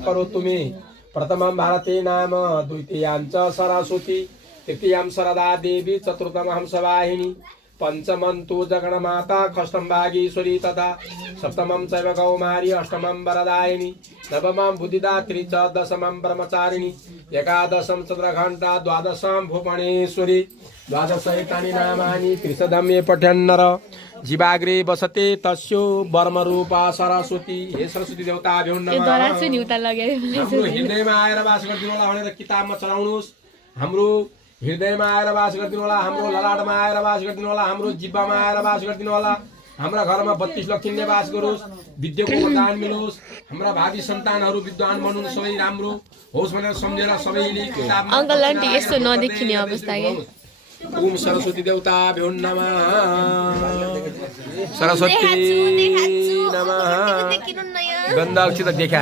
करोतु मे प्रथमं भारते नाम द्वितीयां च सरस्वती तृतीयां सरदा देवी चतुर्थम हंसवाहिनी पंचमं तु जगन्माता षष्ठं वागीश्वरी तथा सप्तमं चैव कौमारी अष्टमं वरदायिनी नवमं बुद्धिदात्री च दशमं ब्रह्मचारिणी एकादशं चंद्रघंटा द्वादशं भूपणेश्वरी द्वादशैतानि नामानि त्रिशतं ये पठ्यन्नर जीवाग्रे वसते तस्यो वर्मरूपा सरस्वती। हे सरस्वती देवताभ्यो नमः। हाम्रो हृदयमा आएर वास गरिदिनु होला भनेर किताबमा चढाउनुस्। हाम्रो हृदयमा आएर वास गरिदिनु होला, हाम्रो ललाटमा आएर वास गरिदिनु होला, हाम्रो जिब्बामा आएर वास गरिदिनु होला। हाम्रा घरमा 32 लक्षिले वास गरोस्, विद्याको वरदान मिलोस्, हाम्रा भावी सन्तानहरू विद्वान बनुन्, सबै राम्रो होस् भनेर सम्झेर सबैले किताबमा अंकल आन्टी यस्तो नदेखिने अवस्था के। ओम सरस्वती देवताभ्यो नमः। सरस्वती नमः। गन्धाक्षी त देखा